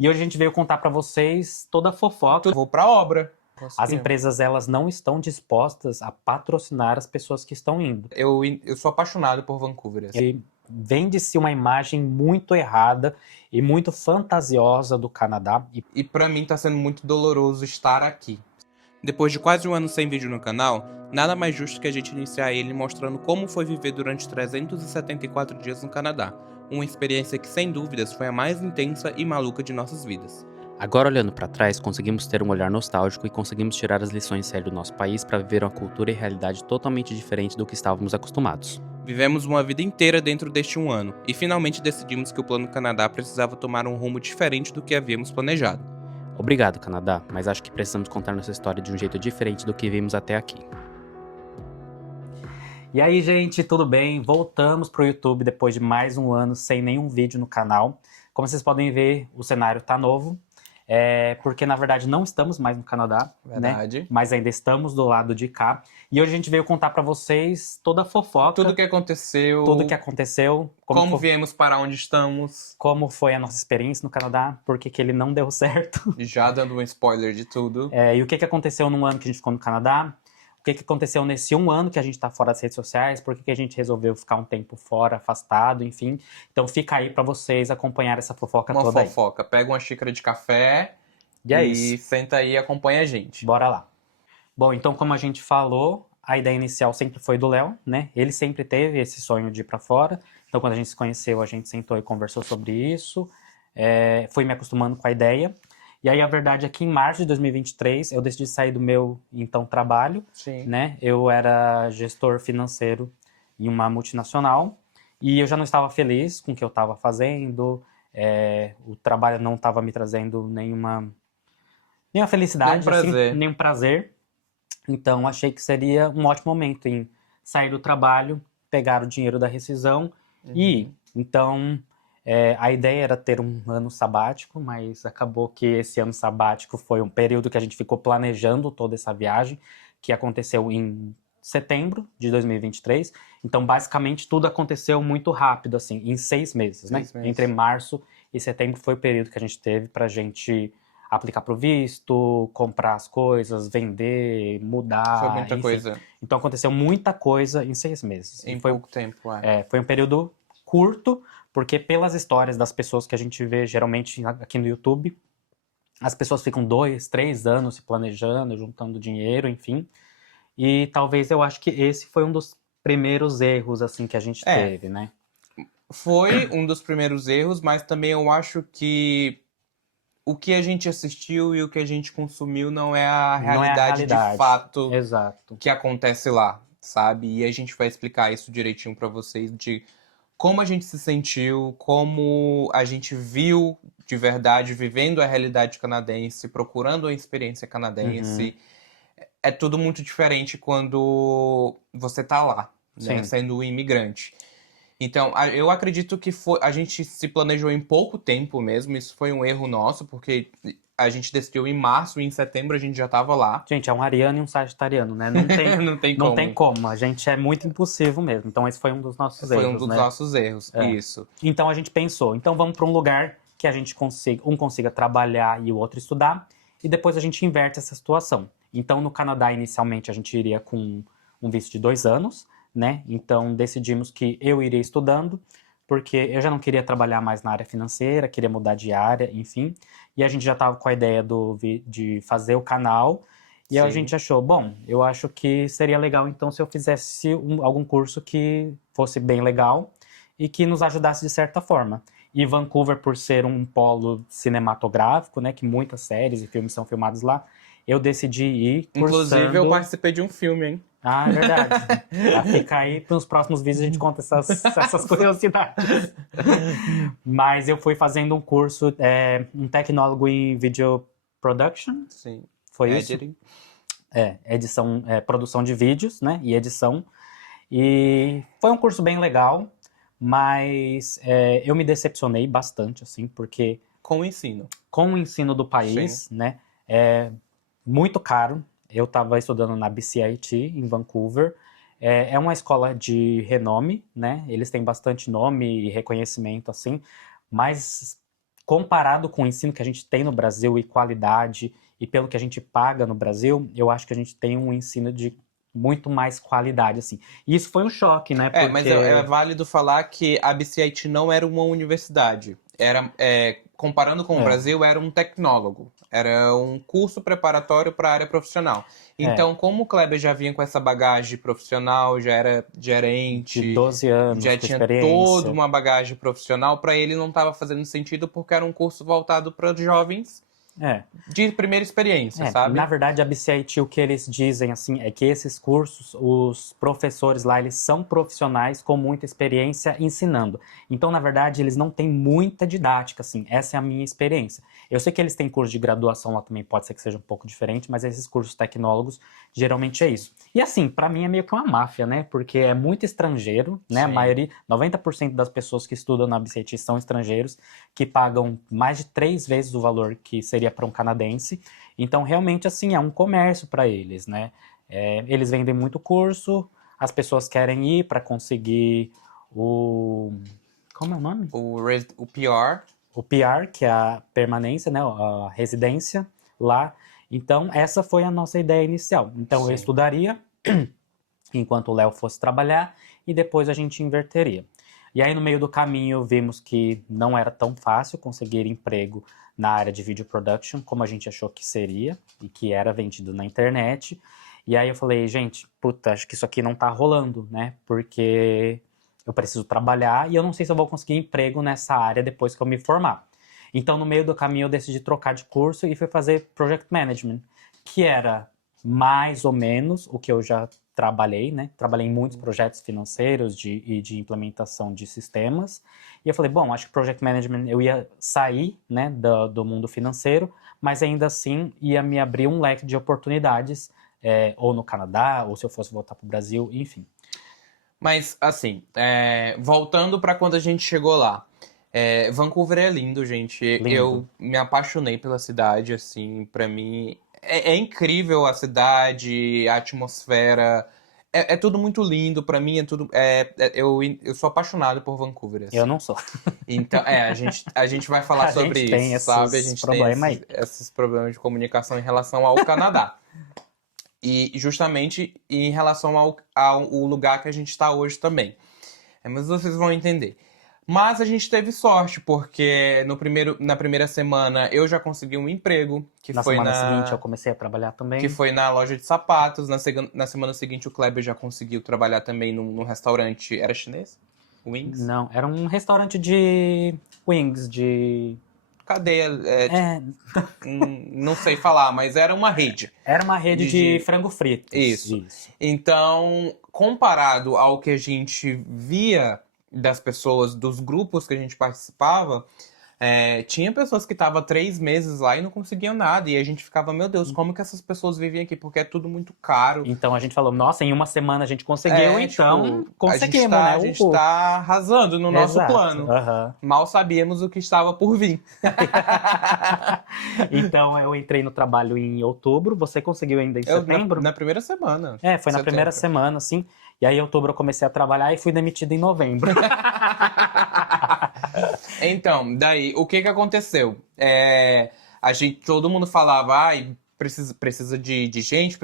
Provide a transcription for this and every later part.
E hoje a gente veio contar para vocês toda a fofoca. Vou pra obra. As empresas, elas não estão dispostas a patrocinar as pessoas que estão indo. Eu sou apaixonado por Vancouver. Assim. E vende-se uma imagem muito errada e muito fantasiosa do Canadá. E pra mim tá sendo muito doloroso estar aqui. Depois de quase um ano sem vídeo no canal, nada mais justo que a gente iniciar ele mostrando como foi viver durante 374 dias no Canadá. Uma experiência que, sem dúvidas, foi a mais intensa e maluca de nossas vidas. Agora, olhando para trás, conseguimos ter um olhar nostálgico e conseguimos tirar as lições sérias do nosso país para viver uma cultura e realidade totalmente diferente do que estávamos acostumados. Vivemos uma vida inteira dentro deste um ano, e finalmente decidimos que o Plano Canadá precisava tomar um rumo diferente do que havíamos planejado. Obrigado, Canadá, mas acho que precisamos contar nossa história de um jeito diferente do que vimos até aqui. E aí, gente, tudo bem? Voltamos pro YouTube depois de mais um ano sem nenhum vídeo no canal. Como vocês podem ver, o cenário tá novo. Porque, na verdade, não estamos mais no Canadá, Verdade. né? Mas ainda estamos do lado de cá. E hoje a gente veio contar pra vocês toda a fofoca. Tudo que aconteceu. Como viemos para onde estamos. Como foi a nossa experiência no Canadá, por que ele não deu certo. Já dando um spoiler de tudo. E o que aconteceu no ano que a gente ficou no Canadá. O que aconteceu nesse um ano que a gente tá fora das redes sociais, por que a gente resolveu ficar um tempo fora, afastado, enfim. Então fica aí pra vocês acompanhar essa fofoca toda aí. Uma fofoca. Pega uma xícara de café e senta aí e acompanha a gente. Bora lá. Bom, então como a gente falou, a ideia inicial sempre foi do Léo, né? Ele sempre teve esse sonho de ir pra fora. Então quando a gente se conheceu, a gente sentou e conversou sobre isso. Fui me acostumando com a ideia. E aí a verdade é que em março de 2023 eu decidi sair do meu então trabalho, Sim. né? Eu era gestor financeiro em uma multinacional e eu já não estava feliz com o que eu estava fazendo, o trabalho não estava me trazendo nenhuma felicidade, nenhum prazer. Então achei que seria um ótimo momento em sair do trabalho, pegar o dinheiro da rescisão e ir. Então a ideia era ter um ano sabático, mas acabou que esse ano sabático foi um período que a gente ficou planejando toda essa viagem, que aconteceu em setembro de 2023. Então, basicamente, tudo aconteceu muito rápido, assim, em 6 meses, né? 6 meses. Entre março e setembro foi o período que a gente teve pra gente aplicar pro visto, comprar as coisas, vender, mudar. Foi muita enfim. coisa. Então, aconteceu muita coisa em 6 meses. Em pouco tempo, Foi um período curto, porque pelas histórias das pessoas que a gente vê geralmente aqui no YouTube, as pessoas ficam 2, 3 anos se planejando, juntando dinheiro, enfim. E talvez eu acho que esse foi um dos primeiros erros assim que a gente teve, né? Foi um dos primeiros erros, mas também eu acho que o que a gente assistiu e o que a gente consumiu não é a realidade de fato. Exato. Que acontece lá, sabe? E a gente vai explicar isso direitinho pra vocês, de como a gente se sentiu, como a gente viu de verdade, vivendo a realidade canadense, procurando a experiência canadense. É tudo muito diferente quando você tá lá, né? Sendo um imigrante. Então, eu acredito que a gente se planejou em pouco tempo mesmo, isso foi um erro nosso, porque a gente decidiu em março e em setembro a gente já tava lá. Gente, é um ariano e um sagitariano, né? Não tem como. A gente é muito impulsivo mesmo. Então esse foi um dos nossos erros, Foi um dos nossos erros, isso. Então a gente pensou, então vamos para um lugar que a gente consiga trabalhar e o outro estudar, e depois a gente inverte essa situação. Então no Canadá, inicialmente, a gente iria com um visto de 2 anos, né? Então decidimos que eu iria estudando, porque eu já não queria trabalhar mais na área financeira, queria mudar de área, enfim. E a gente já estava com a ideia de fazer o canal. E aí a gente achou, bom, eu acho que seria legal então se eu fizesse algum curso que fosse bem legal e que nos ajudasse de certa forma. E Vancouver, por ser um polo cinematográfico, né, que muitas séries e filmes são filmados lá, eu decidi ir cursando... Inclusive, eu participei de um filme, hein? Ah, é verdade. Fica aí, nos próximos vídeos a gente conta essas curiosidades. Mas eu fui fazendo um curso, um tecnólogo em video production. Sim. Foi Editing. Isso? Edição, produção de vídeos, né? E edição. E foi um curso bem legal, mas eu me decepcionei bastante, assim, porque... Com o ensino. Com o ensino do país, né? É muito caro. Eu estava estudando na BCIT, em Vancouver. É uma escola de renome, né? Eles têm bastante nome e reconhecimento, assim. Mas comparado com o ensino que a gente tem no Brasil e qualidade, e pelo que a gente paga no Brasil, eu acho que a gente tem um ensino de muito mais qualidade, assim. E isso foi um choque, né? Porque... Mas é válido falar que a BCIT não era uma universidade. Comparando com o Brasil, era um tecnólogo. Era um curso preparatório para a área profissional. Então, como o Kleber já vinha com essa bagagem profissional, já era gerente... De 12 anos, já de tinha experiência. toda uma bagagem profissional, para ele não estava fazendo sentido porque era um curso voltado para jovens de primeira experiência, sabe? Na verdade, a BCIT, o que eles dizem, assim, é que esses cursos, os professores lá, eles são profissionais com muita experiência ensinando. Então, na verdade, eles não têm muita didática, assim, essa é a minha experiência. Eu sei que eles têm curso de graduação lá também, pode ser que seja um pouco diferente, mas esses cursos tecnólogos, geralmente é isso. E assim, pra mim é meio que uma máfia, né? Porque é muito estrangeiro, né? A maioria, 90% das pessoas que estudam na BCIT são estrangeiros, que pagam mais de 3 vezes o valor que seria para um canadense. Então, realmente, assim, é um comércio para eles, né? Eles vendem muito curso, as pessoas querem ir para conseguir o... Como é o nome? O PR. O PR, que é a permanência, né? A residência lá. Então, essa foi a nossa ideia inicial. Então, eu estudaria enquanto o Léo fosse trabalhar e depois a gente inverteria. E aí, no meio do caminho, vimos que não era tão fácil conseguir emprego na área de video production, como a gente achou que seria, e que era vendido na internet. E aí eu falei, gente, puta, acho que isso aqui não tá rolando, né? Porque eu preciso trabalhar e eu não sei se eu vou conseguir emprego nessa área depois que eu me formar. Então, no meio do caminho, eu decidi trocar de curso e fui fazer Project Management, que era mais ou menos o que eu já trabalhei, né? Trabalhei em muitos projetos financeiros e de implementação de sistemas. E eu falei, bom, acho que Project Management eu ia sair, né, do mundo financeiro, mas ainda assim ia me abrir um leque de oportunidades, ou no Canadá, ou se eu fosse voltar para o Brasil, enfim. Mas, assim, voltando para quando a gente chegou lá. Vancouver é lindo, gente. Lindo. Eu me apaixonei pela cidade, assim, pra mim... É incrível a cidade, a atmosfera. É tudo muito lindo, pra mim é tudo... eu sou apaixonado por Vancouver, assim. Eu não sou. Então, a gente vai falar sobre isso, tem sabe? A esses gente problemas tem esses problemas de comunicação em relação ao Canadá. E justamente em relação ao lugar que a gente está hoje também. Mas vocês vão entender. Mas a gente teve sorte, porque na primeira semana eu já consegui um emprego. Na semana seguinte eu comecei a trabalhar também. Que foi na loja de sapatos. Na semana seguinte o Kleber já conseguiu trabalhar também num restaurante. Era chinês? Wings? Não, era um restaurante de wings, de... Cadeia. Não sei falar, mas era uma rede. Era uma rede de frango frito. Isso. Então, comparado ao que a gente via das pessoas, dos grupos que a gente participava, tinha pessoas que estavam 3 meses lá e não conseguiam nada. E a gente ficava, meu Deus, como que essas pessoas vivem aqui? Porque é tudo muito caro. Então a gente falou, nossa, em uma semana a gente conseguiu, então conseguimos, né? A gente tá arrasando no nosso plano. Mal sabíamos o que estava por vir. Então eu entrei no trabalho em outubro, você conseguiu ainda em setembro? Na primeira semana. Foi na primeira semana, assim. E aí em outubro eu comecei a trabalhar e fui demitido em novembro. Então, daí, o que aconteceu? Todo mundo falava, precisa de gente,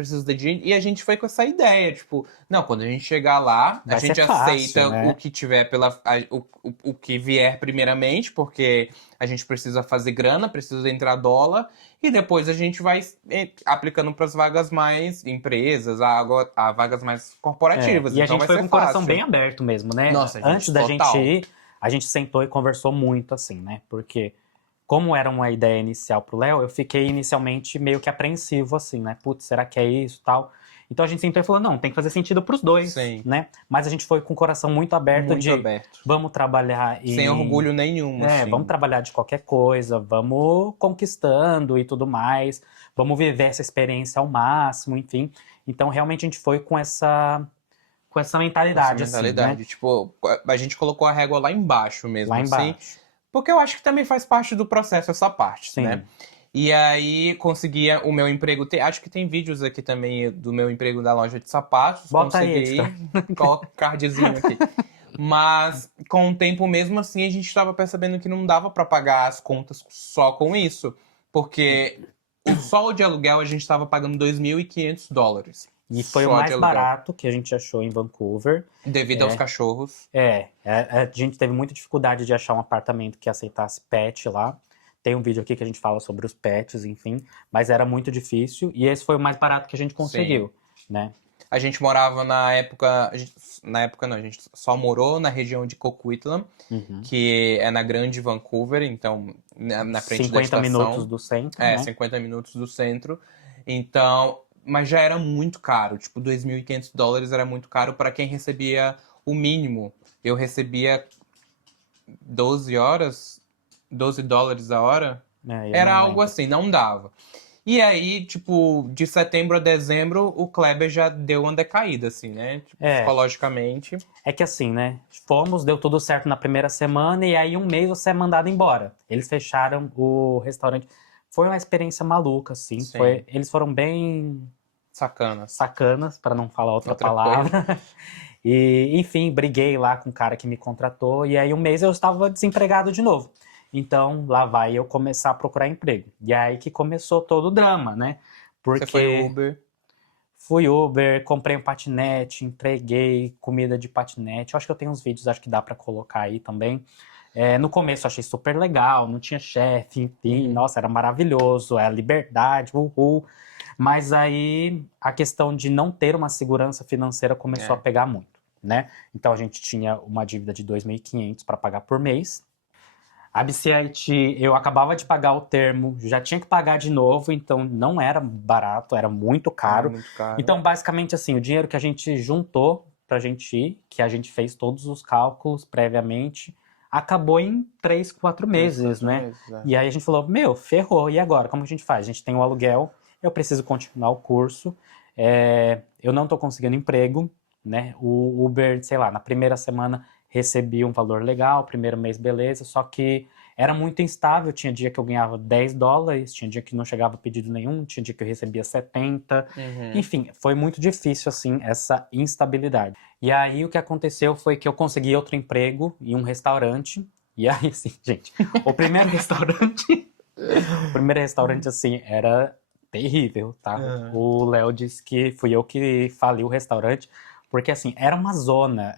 e a gente foi com essa ideia, tipo, não, quando a gente chegar lá, a gente aceita, né? O que tiver o que vier primeiramente, porque a gente precisa fazer grana, precisa entrar dólar, e depois a gente vai aplicando para as vagas mais empresas, a vagas mais corporativas. E então a gente foi com o coração bem aberto mesmo, né? Nossa, antes da gente ir, a gente sentou e conversou muito, assim, né? Porque, como era uma ideia inicial pro Léo, eu fiquei inicialmente meio que apreensivo, assim, né? Putz, será que é isso e tal? Então a gente sentou e falou, não, tem que fazer sentido pros dois, né? Mas a gente foi com o coração muito aberto vamos trabalhar e... Sem orgulho nenhum, assim. Vamos trabalhar de qualquer coisa, vamos conquistando e tudo mais, vamos viver essa experiência ao máximo, enfim. Então realmente a gente foi com essa mentalidade, assim, né? Tipo, a gente colocou a régua lá embaixo mesmo, lá embaixo. Assim, porque eu acho que também faz parte do processo essa parte, né? E aí, conseguia o meu emprego. Acho que tem vídeos aqui também do meu emprego da loja de sapatos. Bota aí. Coloca o cardzinho aqui. Mas com o tempo, mesmo assim, a gente estava percebendo que não dava para pagar as contas só com isso. Porque só o de aluguel a gente estava pagando $2.500. E foi o Só de mais aluguel. barato que a gente achou em Vancouver. Devido aos cachorros. A gente teve muita dificuldade de achar um apartamento que aceitasse pet lá. Tem um vídeo aqui que a gente fala sobre os pets, enfim. Mas era muito difícil. E esse foi o mais barato que a gente conseguiu, né? A gente morava na época... Na época não, a gente só morou na região de Coquitlam, que é na Grande Vancouver, então na frente da 50 estação. minutos do centro, né? 50 minutos do centro. Então, mas já era muito caro. Tipo, $2.500 era muito caro para quem recebia o mínimo. Eu recebia 12 horas, $12 a hora. Eu Era não algo lembro. assim, não dava. E aí, tipo, de setembro a dezembro, o Kleber já deu uma decaída, assim, né? Tipo, psicologicamente. É que assim, né? Fomos, deu tudo certo na primeira semana e aí um mês você é mandado embora. Eles fecharam o restaurante. Foi uma experiência maluca, assim. Sim. Eles foram bem sacanas, para não falar outra Outra palavra. E, enfim, briguei lá com o cara que me contratou. E aí um mês eu estava desempregado de novo. Então, lá vai eu começar a procurar emprego. E aí que começou todo o drama, né? Porque Você foi Uber. fui Uber, comprei um patinete, entreguei comida de patinete. Eu acho que eu tenho uns vídeos, acho que dá pra colocar aí também. No começo eu achei super legal, não tinha chefe, enfim, nossa, era maravilhoso, era liberdade, uhul. Mas aí a questão de não ter uma segurança financeira começou a pegar muito, né? Então a gente tinha uma dívida de 2.500 para pagar por mês. A BCIT, eu acabava de pagar o termo, já tinha que pagar de novo, então não era barato, era muito caro. Era muito caro. Então, basicamente assim, o dinheiro que a gente juntou pra gente ir, que a gente fez todos os cálculos previamente, acabou em 3, 4 meses, né? E aí a gente falou, ferrou, e agora? Como a gente faz? A gente tem o aluguel, eu preciso continuar o curso, eu não tô conseguindo emprego, né? O Uber, sei lá, na primeira semana recebi um valor legal, primeiro mês beleza, só que era muito instável, tinha dia que eu ganhava $10, tinha dia que não chegava pedido nenhum, tinha dia que eu recebia 70, enfim, foi muito difícil, assim, essa instabilidade. E aí o que aconteceu foi que eu consegui outro emprego em um restaurante, e aí, assim, gente, o primeiro restaurante, assim, era terrível, tá? O Léo disse que fui eu que fali o restaurante, porque, assim, era uma zona,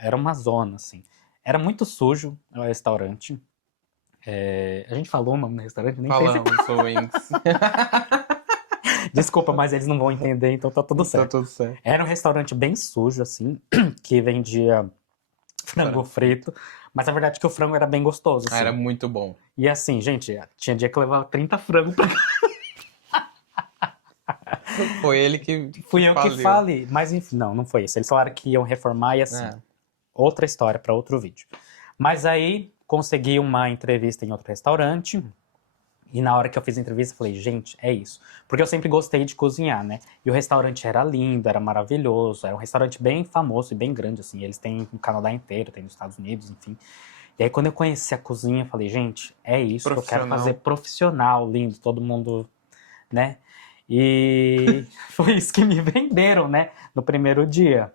assim. Era muito sujo o restaurante. A gente falou o nome do restaurante? Nem sei se... Falamos, foi Wings. Desculpa, mas eles não vão entender, então tá tudo certo. Tá tudo certo. Era um restaurante bem sujo, assim, que vendia frango frito. Mas a verdade é que o frango era bem gostoso, assim. Era muito bom. E assim, gente, tinha dia que eu levava 30 frangos pra Foi ele que Fui eu que falei. Mas enfim, não foi isso. Eles falaram que iam reformar e assim, outra história para outro vídeo. Mas aí, consegui uma entrevista em outro restaurante. E na hora que eu fiz a entrevista, eu falei, gente, é isso. Porque eu sempre gostei de cozinhar, né? E o restaurante era lindo, era maravilhoso. Era um restaurante bem famoso e bem grande, assim. Eles têm no Canadá inteiro, tem nos Estados Unidos, enfim. E aí, quando eu conheci a cozinha, eu falei, gente, é isso que eu quero fazer profissional, lindo, todo mundo, né? E foi isso que me venderam, né? No primeiro dia.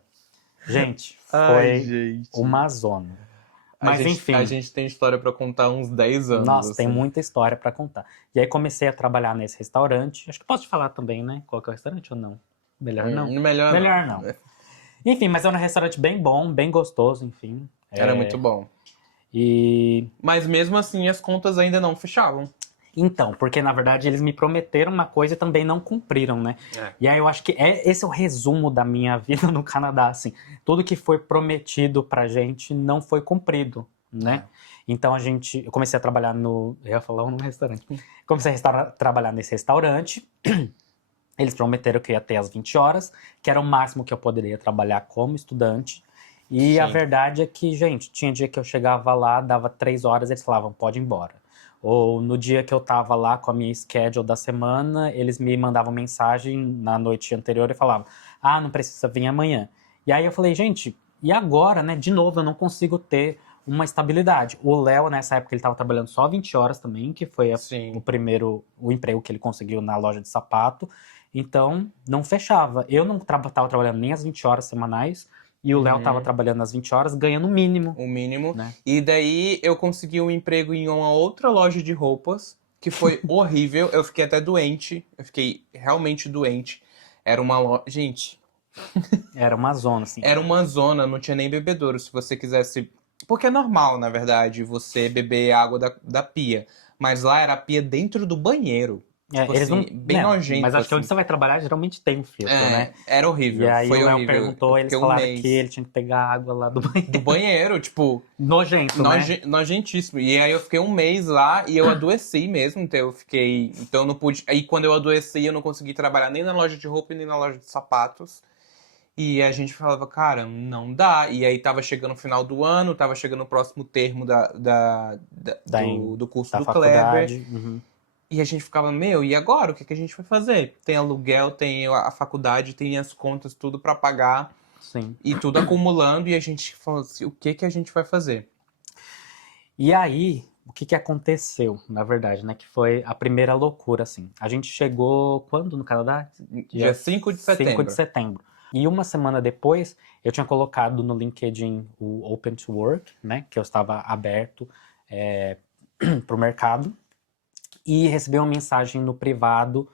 Gente, foi uma zona. Mas enfim. A gente tem história pra contar uns 10 anos. Nossa, assim. tem muita história pra contar. E aí comecei a trabalhar nesse restaurante. Acho que posso te falar também, né? Qual que é o restaurante ou não? Melhor não? Melhor não. Enfim, mas era um restaurante bem bom, bem gostoso, enfim. Era muito bom. Mas mesmo assim, as contas ainda não fechavam. Então, porque na verdade eles me prometeram uma coisa e também não cumpriram, né? E aí eu acho que esse é o resumo da minha vida no Canadá, assim. Tudo que foi prometido pra gente não foi cumprido, né? Então eu comecei a trabalhar eu ia falar um restaurante. Comecei a trabalhar nesse restaurante. Eles prometeram que ia ter às 20 horas, que era o máximo que eu poderia trabalhar como estudante. E a verdade é que, gente, tinha dia que eu chegava lá, dava 3 horas, eles falavam, pode ir embora. Ou no dia que eu tava lá com a minha schedule da semana, eles me mandavam mensagem na noite anterior e falavam, não precisa vir amanhã. E aí eu falei, gente, e agora, né? De novo, eu não consigo ter uma estabilidade. O Léo, nessa época, ele tava trabalhando só 20 horas também, que foi o emprego que ele conseguiu na loja de sapato. Então, não fechava. Eu não tava trabalhando nem as 20 horas semanais, E o Léo tava trabalhando às 20 horas, ganhando o mínimo. O mínimo. Né? E daí eu consegui um emprego em uma outra loja de roupas, que foi horrível. Eu fiquei até doente. Eu fiquei realmente doente. Era uma loja. Gente, Era uma zona, assim. era uma zona, não tinha nem bebedouro. Se você quisesse. Porque é normal, na verdade, você beber água da pia. Mas lá era a pia dentro do banheiro. Tipo Eles assim, não, bem né, nojento. mas acho que assim. onde você vai trabalhar geralmente tem um filtro, né? Era E horrível. aí Foi o Léo horrível. perguntou, Eu eles fiquei um falaram mês que ele tinha que pegar água lá do banheiro. do banheiro, tipo, Nojento, né? nojentíssimo. E aí eu fiquei um mês lá e eu adoeci mesmo. Então eu fiquei. Então eu não pude. Aí quando eu adoeci, eu não consegui trabalhar nem na loja de roupa e nem na loja de sapatos. E a gente falava, cara, não dá. E aí tava chegando o final do ano, tava chegando o próximo termo do curso Da do Kleber. faculdade. Uhum. E a gente ficava, meu, e agora? O que que a gente vai fazer? Tem aluguel, tem a faculdade, tem as contas, tudo pra pagar. Sim. E tudo acumulando. E a gente falou assim, o que que a gente vai fazer? E aí, o que aconteceu, na verdade, né? Que foi a primeira loucura, assim. A gente chegou quando no Canadá? Dia 5 de 5 setembro. de setembro. E uma semana depois, eu tinha colocado no LinkedIn o Open to Work, né? Que eu estava aberto para o mercado. E recebi uma mensagem no privado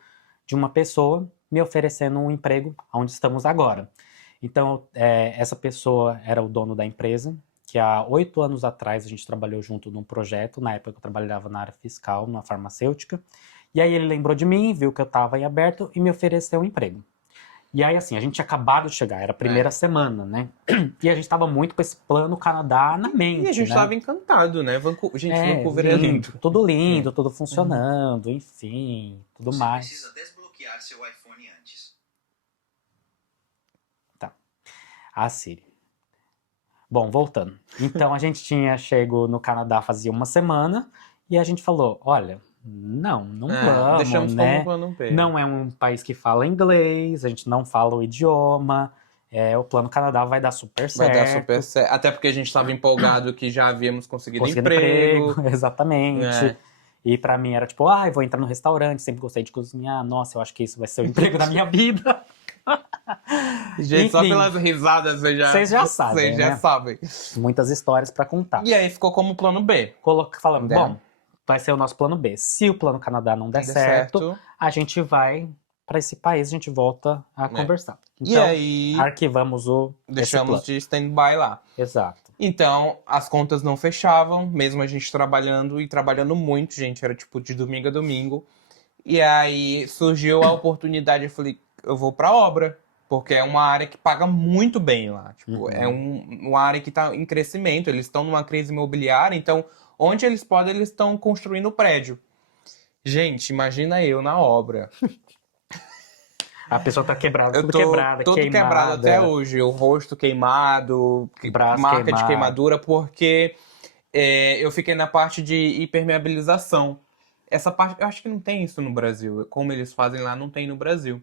de uma pessoa me oferecendo um emprego onde estamos agora. Então, essa pessoa era o dono da empresa, que há 8 anos atrás a gente trabalhou junto num projeto, na época que eu trabalhava na área fiscal, na farmacêutica. E aí ele lembrou de mim, viu que eu estava em aberto e me ofereceu um emprego. E aí, assim, a gente tinha acabado de chegar, era a primeira semana, né? E a gente tava muito com esse plano Canadá na mente, E a gente né? tava encantado, né? Gente, Vancouver é lindo. Tudo lindo, tudo funcionando, enfim, tudo Você mais. precisa desbloquear seu iPhone antes. A Siri. Bom, voltando. Então, a gente tinha chego no Canadá fazia uma semana e a gente falou, olha, não vamos, deixamos né? como plano B. Não é um país que fala inglês, a gente não fala o idioma, o Plano Canadá vai dar super certo. Vai dar super certo. Até porque a gente tava empolgado que já havíamos conseguido Conseguindo emprego. exatamente. É. E pra mim era tipo, eu vou entrar no restaurante, sempre gostei de cozinhar, nossa, eu acho que isso vai ser o emprego da minha vida. Gente, só Enfim, pelas risadas vocês já sabem, Vocês já né? sabem. Muitas histórias pra contar. E aí ficou como plano B. Falamos, Né? bom, vai ser o nosso plano B. Se o Plano Canadá não der Deu certo, a gente vai pra esse país, a gente volta a conversar. E Então, aí arquivamos esse deixamos plano. de stand-by lá. Exato. Então, as contas não fechavam, mesmo a gente trabalhando e trabalhando muito, gente. Era tipo de domingo a domingo. E aí surgiu a oportunidade, eu falei, eu vou pra obra. Porque é uma área que paga muito bem lá. Tipo, é uma área que tá em crescimento. Eles estão numa crise imobiliária, então, onde eles podem, eles estão construindo prédio. Gente, imagina eu na obra. A pessoa tá quebrada, Eu tudo tô quebrada, todo queimada. quebrado até hoje. O rosto queimado, Braço marca de queimado. queimadura, porque eu fiquei na parte de impermeabilização. Essa parte, eu acho que não tem isso no Brasil. Como eles fazem lá, não tem no Brasil.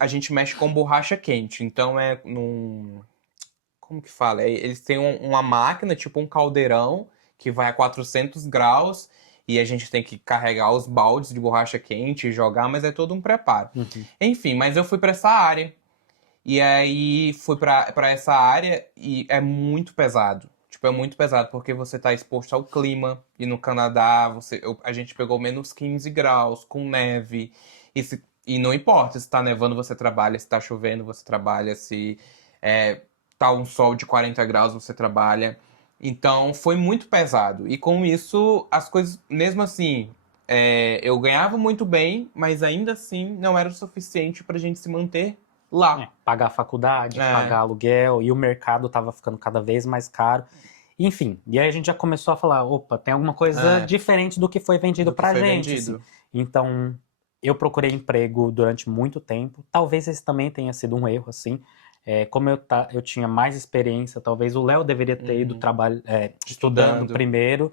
A gente mexe com borracha quente, então como que fala? Eles têm uma máquina, tipo um caldeirão, que vai a 400 graus, e a gente tem que carregar os baldes de borracha quente e jogar, mas é todo um preparo. Enfim, mas eu fui pra essa área, e aí fui pra essa área, e é muito pesado. Tipo, é muito pesado, porque você tá exposto ao clima, e no Canadá a gente pegou menos 15 graus, com neve. E não importa se tá nevando, você trabalha, se tá chovendo, você trabalha, se tá um sol de 40 graus, você trabalha. Então, foi muito pesado. E com isso, as coisas, mesmo assim, eu ganhava muito bem, mas ainda assim não era o suficiente pra gente se manter lá. Pagar a faculdade, pagar aluguel, e o mercado tava ficando cada vez mais caro. Enfim, e aí a gente já começou a falar, opa, tem alguma coisa diferente do que foi vendido pra gente. Assim. Então, eu procurei emprego durante muito tempo. Talvez esse também tenha sido um erro, assim. Como eu tinha mais experiência, talvez o Léo deveria ter ido estudando primeiro.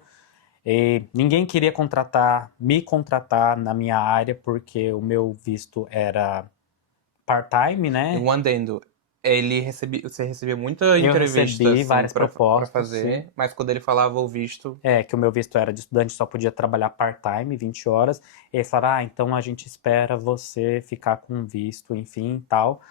Ninguém queria me contratar na minha área, porque o meu visto era part-time, né? Um adendo. Você recebia muita Eu entrevista recebi assim, várias pra propostas, fazer, mas quando ele falava o visto, que o meu visto era de estudante, só podia trabalhar part-time, 20 horas. E eles falaram, então a gente espera você ficar com visto, enfim, tal.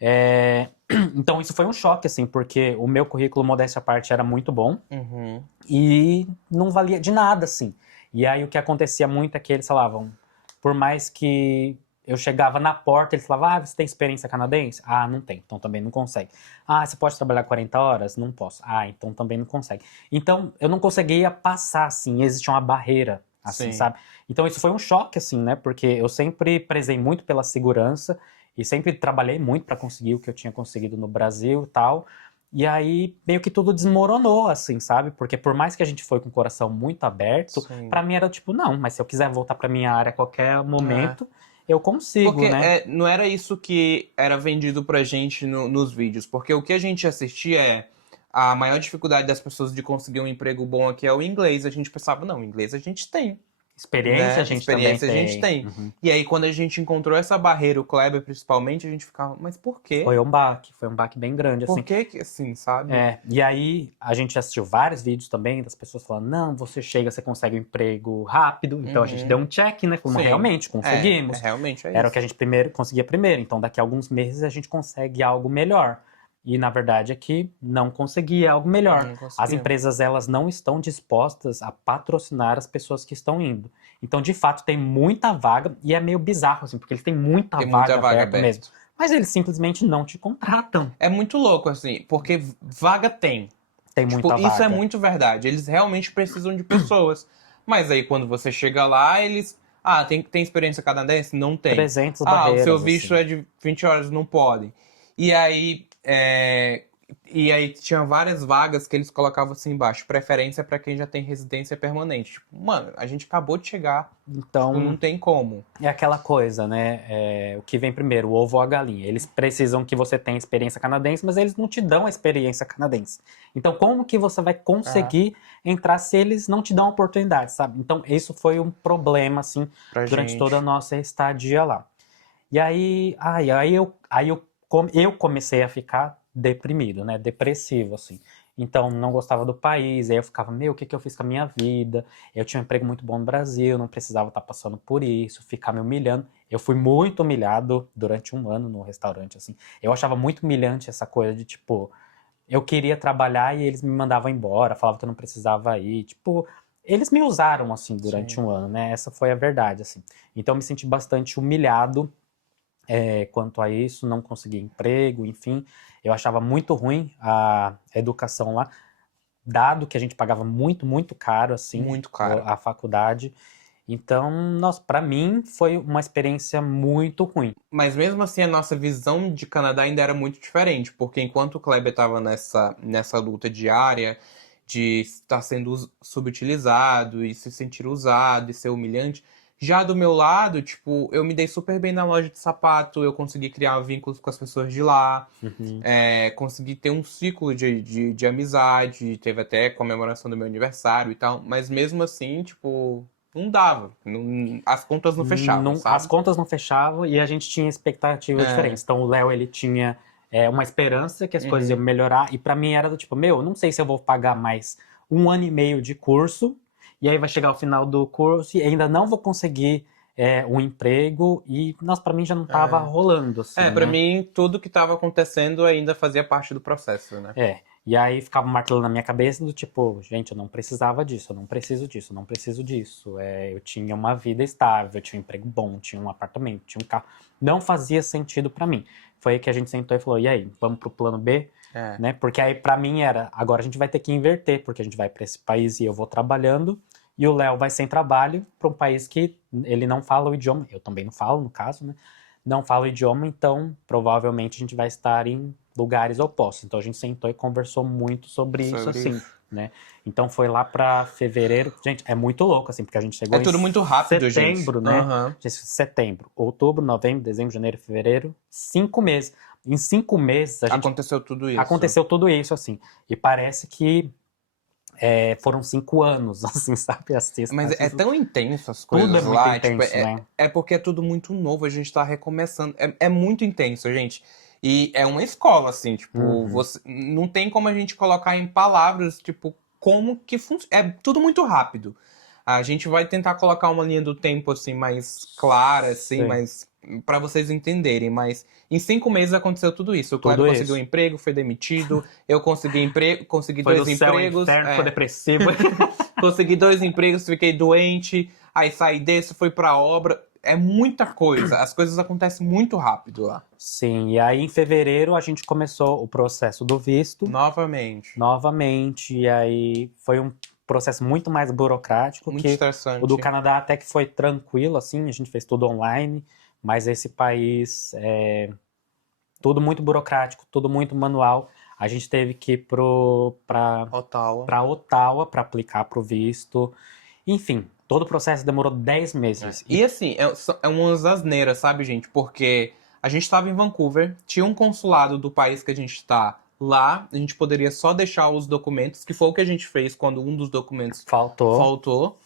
né? Então isso foi um choque, assim, porque o meu currículo, modéstia à parte, era muito bom Uhum. e não valia de nada, assim. E aí o que acontecia muito é que eles falavam, por mais que eu chegava na porta, eles falavam, você tem experiência canadense? Ah, não tem, então também não consegue. Ah, você pode trabalhar 40 horas? Não posso. Ah, então também não consegue. Então eu não conseguia passar, assim, existia uma barreira, assim, Sim. sabe? Então isso foi um choque, assim, né? Porque eu sempre prezei muito pela segurança e sempre trabalhei muito para conseguir o que eu tinha conseguido no Brasil e tal. E aí, meio que tudo desmoronou, assim, sabe? Porque por mais que a gente foi com o coração muito aberto, Sim. pra mim era tipo, não, mas se eu quiser voltar pra minha área a qualquer momento, eu Porque consigo, né? não era isso que era vendido pra gente nos vídeos. Porque o que a gente assistia a maior dificuldade das pessoas de conseguir um emprego bom aqui é o inglês. A gente pensava, não, inglês a gente tem, Experiência a né? gente também Experiência a gente tem. Uhum. E aí, quando a gente encontrou essa barreira, o Kleber principalmente, a gente ficava, mas por quê? Foi um baque bem grande, assim. Por que assim, sabe? E aí a gente assistiu vários vídeos também das pessoas falando, não, você chega, você consegue um emprego rápido. Então a gente Uhum. deu um check, né? Falamos, Sim. realmente, conseguimos. Realmente é Era o isso. que a gente conseguia primeiro. Então daqui a alguns meses a gente consegue algo melhor. E na verdade é que não conseguia algo melhor. Não As conseguia. empresas, elas não estão dispostas a patrocinar as pessoas que estão indo. Então, de fato, tem muita vaga e é meio bizarro, assim, porque eles têm muita Tem vaga muita vaga aberta mesmo. aberta. Mas eles simplesmente não te contratam. É muito louco, assim, porque vaga tem. Tem Tipo, muita isso vaga. é muito verdade. Eles realmente precisam de pessoas. Mas aí, quando você chega lá, eles... Ah, tem experiência canadense? Não tem. 300 O barreiras, seu visto assim. é de 20 horas, não podem. E aí, tinha várias vagas que eles colocavam assim embaixo. Preferência para quem já tem residência permanente. Tipo, mano, a gente acabou de chegar. Então, Tipo, não tem como. é aquela coisa, né? O que vem primeiro, o ovo ou a galinha. Eles precisam que você tenha experiência canadense, mas eles não te dão a experiência canadense. Então, como que você vai conseguir entrar se eles não te dão a oportunidade, sabe? Então, isso foi um problema, assim, Pra durante gente. toda a nossa estadia lá. E aí, eu comecei a ficar deprimido, né? Depressivo, assim. Então, não gostava do país, aí eu ficava, o que que eu fiz com a minha vida? Eu tinha um emprego muito bom no Brasil, não precisava estar passando por isso, ficar me humilhando. Eu fui muito humilhado durante um ano no restaurante, assim. Eu achava muito humilhante essa coisa de, tipo, eu queria trabalhar e eles me mandavam embora, falavam que eu não precisava ir. Tipo, eles me usaram, assim, durante Sim. um ano, né? Essa foi a verdade, assim. Então, eu me senti bastante humilhado quanto a isso, não consegui emprego, enfim. Eu achava muito ruim a educação lá, dado que a gente pagava muito, muito caro, assim, Muito caro. a faculdade. Então, nossa, para mim foi uma experiência muito ruim. Mas mesmo assim, a nossa visão de Canadá ainda era muito diferente, porque enquanto o Kleber estava nessa luta diária de estar sendo subutilizado e se sentir usado e ser humilhante, já do meu lado, tipo, eu me dei super bem na loja de sapato, eu consegui criar vínculos com as pessoas de lá, consegui ter um ciclo de amizade, teve até comemoração do meu aniversário e tal, mas mesmo assim, tipo, não dava. As contas não fechavam, sabe? As contas não fechavam e a gente tinha expectativas diferentes. Então o Léo, ele tinha uma esperança que as coisas iam melhorar. E pra mim era do tipo, eu não sei se eu vou pagar mais 1 ano e meio de curso. E aí vai chegar o final do curso e ainda não vou conseguir um emprego. E, nossa, pra mim já não tava rolando, assim, pra né? mim, tudo que tava acontecendo ainda fazia parte do processo, né? E aí ficava martelando na minha cabeça do tipo, gente, eu não precisava disso, eu não preciso disso, eu não preciso disso. Eu tinha uma vida estável, eu tinha um emprego bom, tinha um apartamento, tinha um carro. Não fazia sentido pra mim. Foi aí que a gente sentou e falou, e aí, vamos pro plano B? Né? Porque aí pra mim era, agora a gente vai ter que inverter, porque a gente vai pra esse país e eu vou trabalhando, e o Léo vai sem trabalho pra um país que ele não fala o idioma, eu também não falo, no caso, né? Não fala o idioma, então provavelmente a gente vai estar em lugares opostos. Então a gente sentou e conversou muito sobre isso, assim, né? Então foi lá pra fevereiro. Gente, é muito louco, assim, porque a gente chegou tudo muito rápido, setembro, gente. né? Setembro, outubro, novembro, dezembro, janeiro, fevereiro, 5 meses. Em 5 meses a gente... Aconteceu tudo isso. Aconteceu tudo isso, assim. E parece que foram 5 anos, assim, sabe? Mas é tão intenso as Tudo coisas é muito lá. intenso, tipo, né? é porque é tudo muito novo, a gente tá recomeçando. É muito intenso, gente. E é uma escola, assim, tipo, Uhum. não tem como a gente colocar em palavras, tipo, como que funciona. É tudo muito rápido. A gente vai tentar colocar uma linha do tempo, assim, mais clara, assim, Sim. mas para vocês entenderem. Mas em 5 meses aconteceu tudo isso. O Kleber Tudo conseguiu um isso. emprego, foi demitido. Eu consegui emprego, consegui Foi do 2 céu ao empregos. inferno, ficou depressivo. Consegui 2 empregos, fiquei doente. Aí saí desse, fui pra obra. É muita coisa. As coisas acontecem muito rápido lá. Sim, e aí em fevereiro a gente começou o processo do visto Novamente. novamente, e aí foi um processo muito mais burocrático Muito que estressante. o do Canadá até que foi tranquilo, assim, a gente fez tudo online, mas esse país é tudo muito burocrático, tudo muito manual. A gente teve que ir Ottawa. para Ottawa para aplicar para o visto. Enfim, todo o processo demorou 10 meses. E assim, é umas asneiras, sabe, gente? Porque a gente estava em Vancouver, tinha um consulado do país que a gente está lá, a gente poderia só deixar os documentos, que foi o que a gente fez quando um dos documentos Faltou. faltou.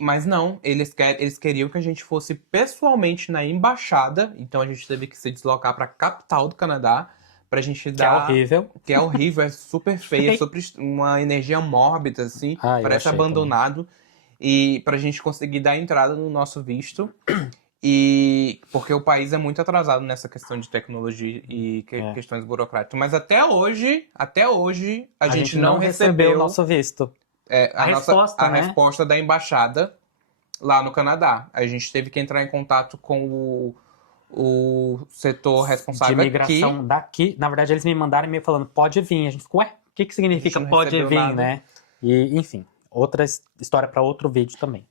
Mas não, eles queriam que a gente fosse pessoalmente na embaixada, então a gente teve que se deslocar para a capital do Canadá pra gente Que é dar. horrível. Que é horrível, é super feia, Sim. super, uma energia mórbida, assim, Ah, eu parece achei abandonado. E pra gente conseguir dar entrada no nosso visto. E porque o país é muito atrasado nessa questão de tecnologia e É. questões burocráticas. Mas até hoje, a A gente não recebeu o nosso visto. A resposta, a né? resposta da embaixada lá no Canadá. A gente teve que entrar em contato com o setor De responsável imigração aqui. daqui. Na verdade, eles me mandaram e-mail falando, pode vir. A gente ficou, ué, o que significa A gente não pode recebeu vir, nada. né? E, enfim, outra história para outro vídeo também.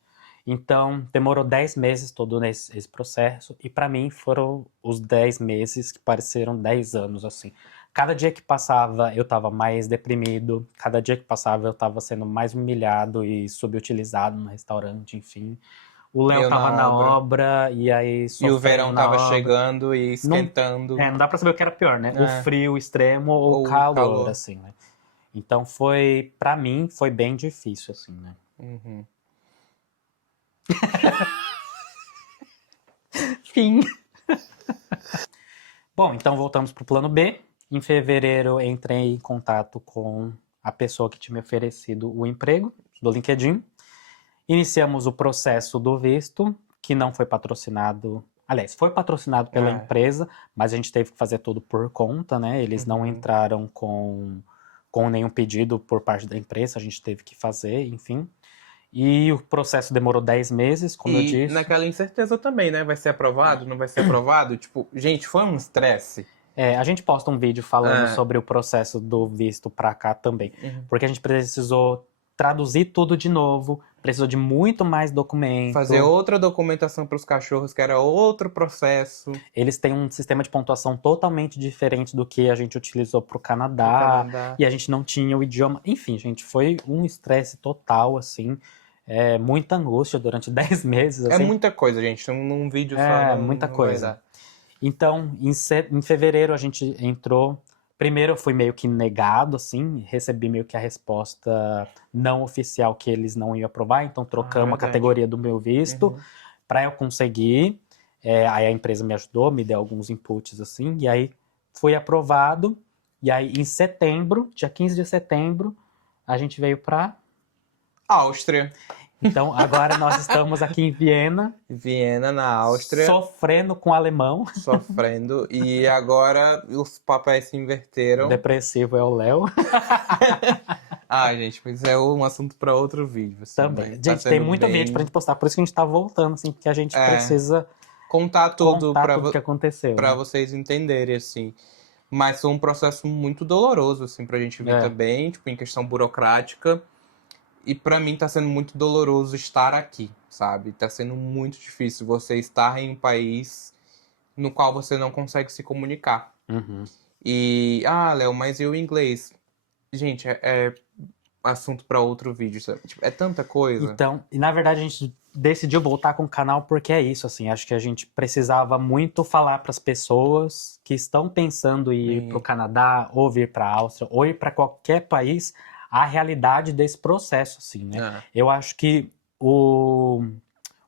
Então, demorou 10 meses todo esse processo. E para mim foram os 10 meses que pareceram 10 anos, assim. Cada dia que passava, eu tava mais deprimido. Cada dia que passava, eu tava sendo mais humilhado e subutilizado no restaurante, enfim. O Léo Eu tava na na obra. obra, e aí E o sofrendo verão na tava obra. chegando e esquentando. Não dá pra saber o que era pior, né? É. O frio extremo ou Ou o o calor, calor. assim, né? Então foi, pra mim, foi bem difícil, assim, né? Uhum. Fim. Bom, então voltamos pro plano B. Em fevereiro, entrei em contato com a pessoa que tinha me oferecido o emprego, do LinkedIn. Iniciamos o processo do visto, que não foi patrocinado. Aliás, foi patrocinado pela empresa, mas a gente teve que fazer tudo por conta, né? Eles não entraram com nenhum pedido por parte da empresa, a gente teve que fazer, enfim. E o processo demorou 10 meses, como eu E disse. naquela incerteza também, né? Vai ser aprovado? Não vai ser aprovado? Tipo, gente, foi um estresse. A gente posta um vídeo falando sobre o processo do visto pra cá também. Porque a gente precisou traduzir tudo de novo, precisou de muito mais documento. Fazer outra documentação para os cachorros, que era outro processo. Eles têm um sistema de pontuação totalmente diferente do que a gente utilizou pro Canadá. E a gente não tinha o idioma. Enfim, gente, foi um estresse total, assim. Muita angústia durante 10 meses. É Assim. muita coisa, gente. Num vídeo só Muita não coisa. vai dar. Então, em fevereiro a gente entrou. Primeiro eu fui meio que negado, assim, recebi meio que a resposta não oficial que eles não iam aprovar, então trocamos a categoria do meu visto para eu conseguir. Aí a empresa me ajudou, me deu alguns inputs, assim, e aí fui aprovado. E aí em setembro, dia 15 de setembro, a gente veio para Áustria. Então agora nós estamos aqui em Viena. Viena, na Áustria. Sofrendo com o alemão. Sofrendo. E agora os papéis se inverteram. O depressivo é o Léo. Gente, mas é um assunto para outro vídeo. Assim, Também. Tá Gente, tem muito vídeo pra gente postar, por isso que a gente tá voltando, assim, porque a gente precisa contar tudo tudo que aconteceu. Pra vocês entenderem, assim. Mas foi um processo muito doloroso, assim, pra gente ver também, tipo, em questão burocrática. E pra mim tá sendo muito doloroso estar aqui, sabe? Tá sendo muito difícil você estar em um país no qual você não consegue se comunicar. E, Léo, mas e o inglês? Gente, é assunto pra outro vídeo, sabe? Tipo, é tanta coisa. Então, e na verdade a gente decidiu voltar com o canal porque é isso, assim, acho que a gente precisava muito falar para as pessoas que estão pensando em ir para o Canadá, ou vir para a Áustria, ou ir para qualquer país, a realidade desse processo, assim, né? Eu acho que o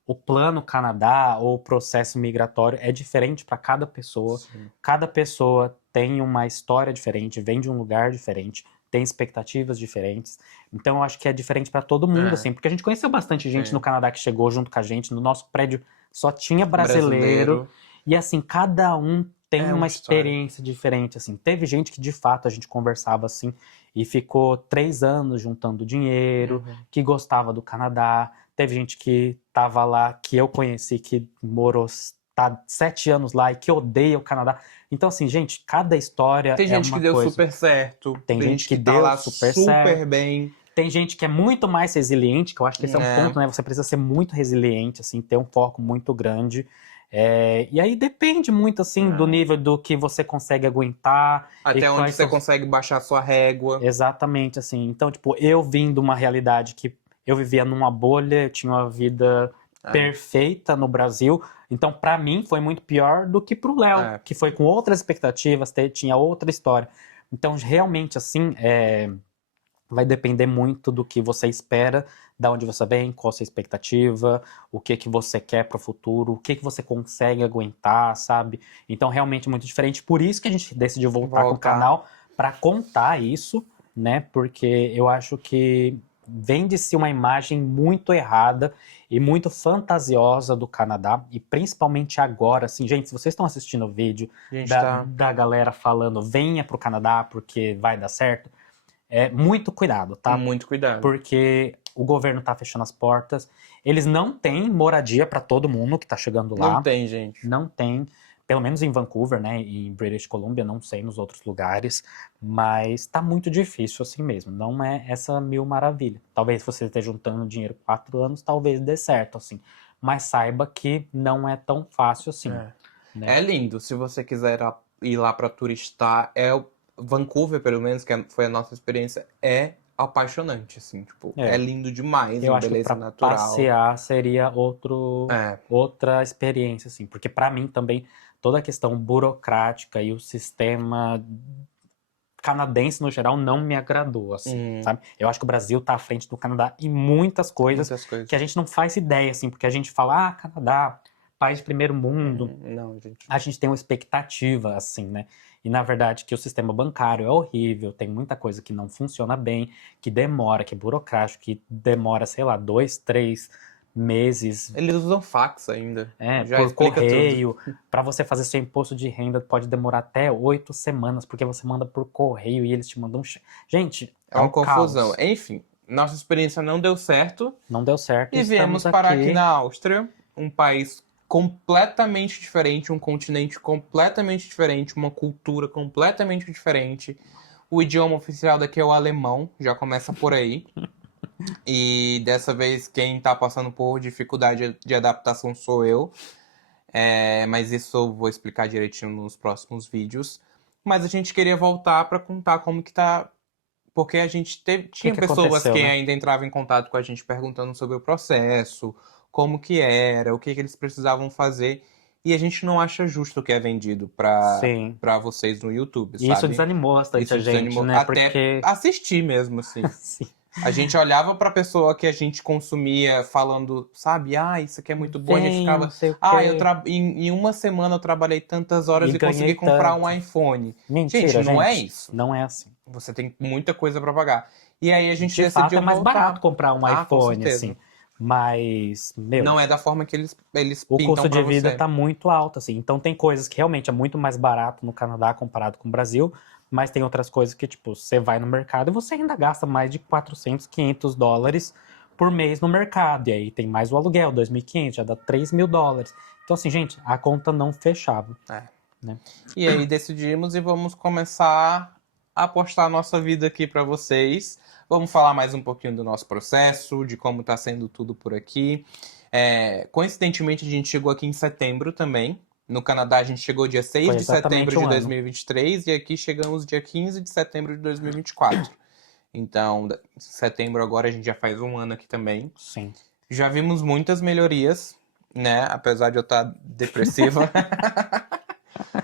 o plano Canadá ou o processo migratório é diferente para cada pessoa. Sim. Cada pessoa tem uma história diferente, vem de um lugar diferente, tem expectativas diferentes. Então, eu acho que é diferente para todo mundo, É. assim, porque a gente conheceu bastante gente Sim. no Canadá que chegou junto com a gente. No nosso prédio só tinha brasileiro. E, assim, cada um tem É uma uma história. experiência diferente, assim. Teve gente que, de fato, a gente conversava, assim, e ficou 3 anos juntando dinheiro, Uhum. que gostava do Canadá. Teve gente que tava lá, que eu conheci, que morou, tá 7 anos lá e que odeia o Canadá. Então, assim, gente, cada história Tem é gente que uma deu coisa. super certo. Tem gente que tá deu lá super certo. bem. Tem gente que é muito mais resiliente, que eu acho que esse é um É. ponto, né? Você precisa ser muito resiliente, assim, ter um foco muito grande. E aí depende muito, assim, do nível do que você consegue aguentar. Até e onde quais você são... consegue baixar sua régua. Exatamente, assim. Então, tipo, eu vim de uma realidade que eu vivia numa bolha, eu tinha uma vida perfeita no Brasil. Então, pra mim, foi muito pior do que pro Léo, que foi com outras expectativas, tinha outra história. Então, realmente, assim, vai depender muito do que você espera, da onde você vem, qual a sua expectativa, o que você quer para o futuro, o que você consegue aguentar, sabe? Então, realmente é muito diferente. Por isso que a gente decidiu voltar com o canal, para contar isso, né? Porque eu acho que vende-se uma imagem muito errada e muito fantasiosa do Canadá, e principalmente agora, assim, gente, se vocês estão assistindo o vídeo da galera falando venha pro Canadá porque vai dar certo, muito cuidado, tá? Muito cuidado. Porque o governo tá fechando as portas. Eles não têm moradia para todo mundo que tá chegando lá. Não tem, gente. Não tem. Pelo menos em Vancouver, né? E em British Columbia, não sei nos outros lugares. Mas tá muito difícil assim mesmo. Não é essa mil maravilha. Talvez você esteja juntando dinheiro 4 anos, talvez dê certo, assim. Mas saiba que não é tão fácil assim. É lindo. Se você quiser ir lá para turistar, Vancouver, pelo menos, foi a nossa experiência, é apaixonante, assim, tipo, é lindo demais, eu a acho que beleza pra natural. passear seria outra experiência, assim, porque pra mim também toda a questão burocrática e o sistema canadense no geral não me agradou, assim, sabe? Eu acho que o Brasil tá à frente do Canadá em muitas coisas que a gente não faz ideia, assim, porque a gente fala, Canadá, país de primeiro mundo. Não, gente. A gente tem uma expectativa, assim, né? E na verdade que o sistema bancário é horrível, tem muita coisa que não funciona bem, que demora, que é burocrático, que demora, sei lá, 2, 3 meses. Eles usam fax ainda. Já por explica correio. tudo. Para você fazer seu imposto de renda pode demorar até 8 semanas, porque você manda por correio e eles te mandam... Gente, é uma um confusão. Caos. Enfim, nossa experiência não deu certo. Não deu certo. E viemos parar aqui na Áustria, um país completamente diferente, um continente completamente diferente, uma cultura completamente diferente. O idioma oficial daqui é o alemão, já começa por aí. E dessa vez quem tá passando por dificuldade de adaptação sou eu. Mas isso eu vou explicar direitinho nos próximos vídeos. Mas a gente queria voltar para contar como que tá... Porque a gente tinha pessoas que ainda entravam em contato com a gente perguntando sobre o processo, como que era, o que eles precisavam fazer. E a gente não acha justo o que é vendido pra vocês no YouTube, sabe? Isso desanimou bastante a gente, né? Até assistir mesmo, assim. Sim. A gente olhava pra pessoa que a gente consumia falando, sabe? Isso aqui é muito bom. A gente ficava, em uma semana eu trabalhei tantas horas e consegui comprar um iPhone. Mentira, gente, não é isso. Não é assim. Você tem muita coisa pra pagar. E aí a gente de decidiu fato, é mais voltar. barato comprar um Com iPhone, certeza. assim. Mas, não é da forma que eles o pintam custo de vida você. tá muito alto, assim. Então tem coisas que realmente é muito mais barato no Canadá comparado com o Brasil, mas tem outras coisas que, tipo, você vai no mercado e você ainda gasta mais de 400, 500 dólares por mês no mercado. E aí tem mais o aluguel, 2.500, já dá 3 mil dólares. Então, assim, gente, a conta não fechava. Né? E aí decidimos e vamos começar a apostar a nossa vida aqui pra vocês. Vamos falar mais um pouquinho do nosso processo, de como tá sendo tudo por aqui. Coincidentemente, a gente chegou aqui em setembro também. No Canadá, a gente chegou dia 6 de setembro de 2023 e aqui chegamos dia 15 de setembro de 2024. Então, setembro agora a gente já faz um ano aqui também. Sim. Já vimos muitas melhorias, né? Apesar de eu estar depressiva.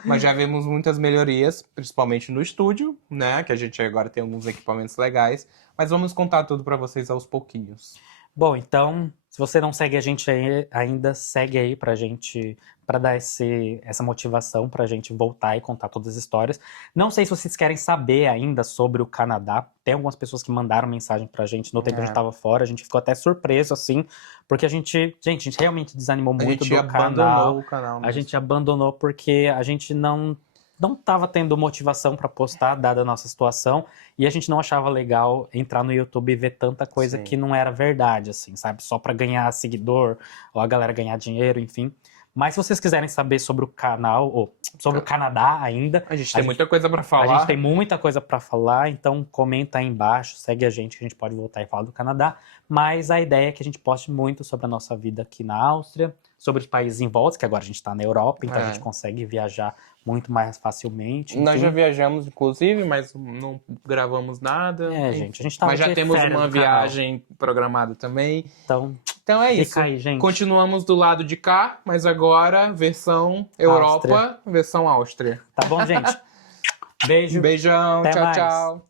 Mas já vimos muitas melhorias, principalmente no estúdio, né? Que a gente agora tem alguns equipamentos legais. Mas vamos contar tudo pra vocês aos pouquinhos. Bom, então, Se você não segue a gente ainda, segue aí pra gente, pra dar essa motivação pra gente voltar e contar todas as histórias. Não sei se vocês querem saber ainda sobre o Canadá. Tem algumas pessoas que mandaram mensagem pra gente no tempo que a gente tava fora. A gente ficou até surpreso, assim, porque a gente realmente desanimou muito do canal. O canal A mesmo. gente abandonou porque a gente não estava tendo motivação para postar, dada a nossa situação, e a gente não achava legal entrar no YouTube e ver tanta coisa Sim. que não era verdade, assim, sabe? Só para ganhar seguidor, ou a galera ganhar dinheiro, enfim. Mas se vocês quiserem saber sobre o canal, ou sobre o Canadá ainda, A gente tem muita coisa pra falar. a gente tem muita coisa para falar, então comenta aí embaixo, segue a gente que a gente pode voltar e falar do Canadá. Mas a ideia é que a gente poste muito sobre a nossa vida aqui na Áustria, sobre os países em volta, que agora a gente está na Europa, então a gente consegue viajar muito mais facilmente. Nós enfim. já viajamos, inclusive, mas não gravamos nada. Gente, a gente tava Mas já de temos férias uma no canal. viagem programada também. Então, Então é fica isso. aí, gente. Continuamos do lado de cá, mas agora versão Europa, versão Áustria. Tá bom, gente? Beijo. Beijão, Até tchau, mais. tchau.